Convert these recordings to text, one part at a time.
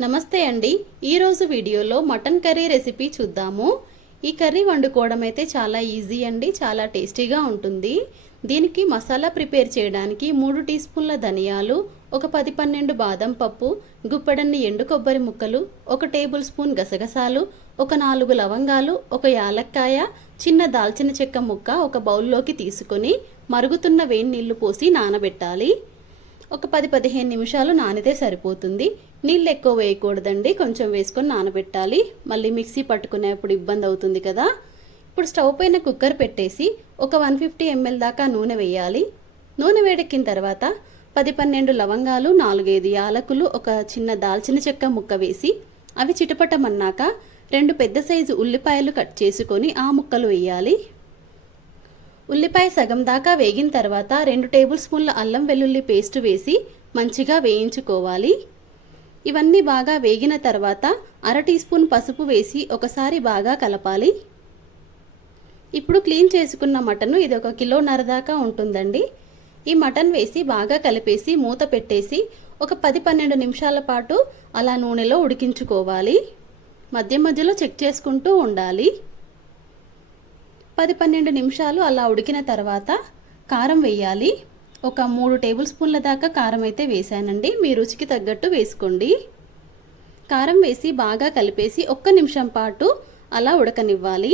నమస్తే అండి। ఈ రోజు వీడియోలో మటన్ కర్రీ రెసిపీ చూద్దాము। ఈ కర్రీ వండుకోవడం అయితే చాలా ఈజీ అండి, చాలా టేస్టీగా ఉంటుంది। దీనికి మసాలా ప్రిపేర్ చేయడానికి 3 టీ స్పూన్ల ధనియాలు, ఒక 10-12 బాదం పప్పు, గుప్పెడన్ని ఎండు కొబ్బరి ముక్కలు, 1 టేబుల్ స్పూన్ గసగసాలు, ఒక 4 లవంగాలు, ఒక యాలక్కాయ, చిన్న దాల్చిన చెక్క ముక్క ఒక బౌల్లోకి తీసుకొని మరుగుతున్న వేడి నీళ్లు పోసి నానబెట్టాలి। ఒక 10-15 నిమిషాలు నానితే సరిపోతుంది। నీళ్ళు ఎక్కువ వేయకూడదండి, కొంచెం వేసుకొని నానబెట్టాలి, మళ్ళీ మిక్సీ పట్టుకునేప్పుడు ఇబ్బంది అవుతుంది కదా। ఇప్పుడు స్టవ్ పైన కుక్కర్ పెట్టేసి ఒక 150 ml దాకా నూనె వేయాలి। నూనె వేడెక్కిన తర్వాత 10-12 లవంగాలు, 4-5 యాలకులు, ఒక చిన్న దాల్చిన చెక్క ముక్క వేసి అవి చిటపటమన్నాక 2 పెద్ద సైజు ఉల్లిపాయలు కట్ చేసుకొని ఆ ముక్కలు వేయాలి। ఉల్లిపాయ సగం దాకా వేగిన తర్వాత 2 టేబుల్ స్పూన్ల అల్లం వెల్లుల్లి పేస్ట్ వేసి మంచిగా వేయించుకోవాలి। ఇవన్నీ బాగా వేగిన తర్వాత 1/2 టీ స్పూన్ పసుపు వేసి ఒకసారి బాగా కలపాలి। ఇప్పుడు క్లీన్ చేసుకున్న మటన్ ఇది 1.5 కిలోన్నర దాకా ఉంటుందండి। ఈ మటన్ వేసి బాగా కలిపేసి మూత పెట్టేసి ఒక 10-12 నిమిషాల పాటు అలా నూనెలో ఉడికించుకోవాలి। మధ్య మధ్యలో చెక్ చేసుకుంటూ ఉండాలి। 10-12 నిమిషాలు అలా ఉడికిన తర్వాత కారం వేయాలి। ఒక 3 టేబుల్ స్పూన్ల దాకా కారం అయితే వేసానండి, మీ రుచికి తగ్గట్టు వేసుకోండి। కారం వేసి బాగా కలిపేసి 1 నిమిషం పాటు అలా ఉడకనివ్వాలి।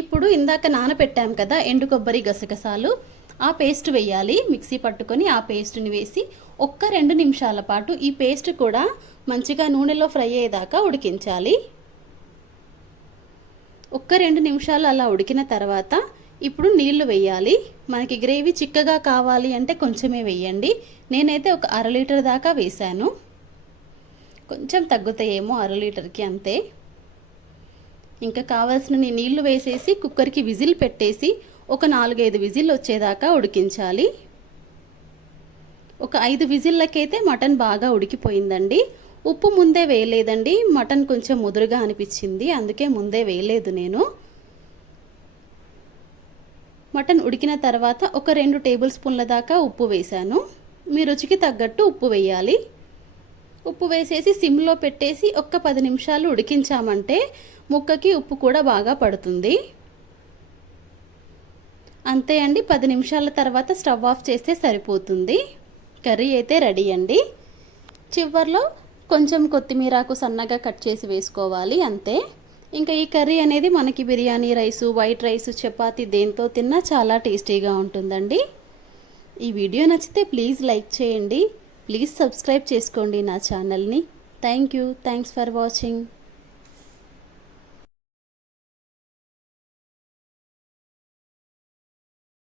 ఇప్పుడు ఇందాక నానబెట్టాం కదా ఎండు కొబ్బరి గసగసాలు, ఆ పేస్ట్ వేయాలి। మిక్సీ పట్టుకొని ఆ పేస్ట్ని వేసి 1-2 నిమిషాల పాటు ఈ పేస్ట్ కూడా మంచిగా నూనెలో ఫ్రై అయ్యేదాకా ఉడికించాలి। 1-2 నిమిషాలు అలా ఉడికిన తర్వాత ఇప్పుడు నీళ్లు వేయాలి। మనకి గ్రేవీ చిక్కగా కావాలి అంటే కొంచెమే వేయండి, నేనైతే ఒక 1/2 లీటర్ దాకా వేసాను, కొంచెం తగ్గుతాయేమో 1/2 లీటర్కి అంతే। ఇంకా కావాల్సిన నీళ్లు వేసేసి కుక్కర్కి విజిల్ పెట్టేసి ఒక 4-5 విజిల్ వచ్చేదాకా ఉడికించాలి। ఒక 5 విజిల్లకైతే మటన్ బాగా ఉడికిపోయిందండి। ఉప్పు ముందే వేయలేదండి, మటన్ కొంచెం ముదురుగా అనిపించింది, అందుకే ముందే వేయలేదు నేను। మటన్ ఉడికిన తర్వాత ఒక 2 టేబుల్ స్పూన్ల దాకా ఉప్పు వేసాను, మీ రుచికి తగ్గట్టు ఉప్పు వేయాలి। ఉప్పు వేసేసి సిమ్లో పెట్టేసి ఒక 10 నిమిషాలు ఉడికించామంటే ముక్కకి ఉప్పు కూడా బాగా పడుతుంది। అంతే అండి, 10 నిమిషాల తర్వాత స్టవ్ ఆఫ్ చేస్తే సరిపోతుంది। కర్రీ అయితే రెడీ అండి। చివర్లో కొంచెం కొత్తిమీరాకు సన్నగా కట్ చేసి వేసుకోవాలి, అంతే। ఇంకా ఈ కర్రీ అనేది మనకి biryani rice, white rice, chapati దేంతో తిన్నా చాలా టేస్టీగా ఉంటుందండి। ఈ వీడియో నచ్చితే ప్లీజ్ లైక్ చేయండి, ప్లీజ్ సబ్స్క్రైబ్ చేసుకోండి నా ఛానల్ని। Thanks for watching.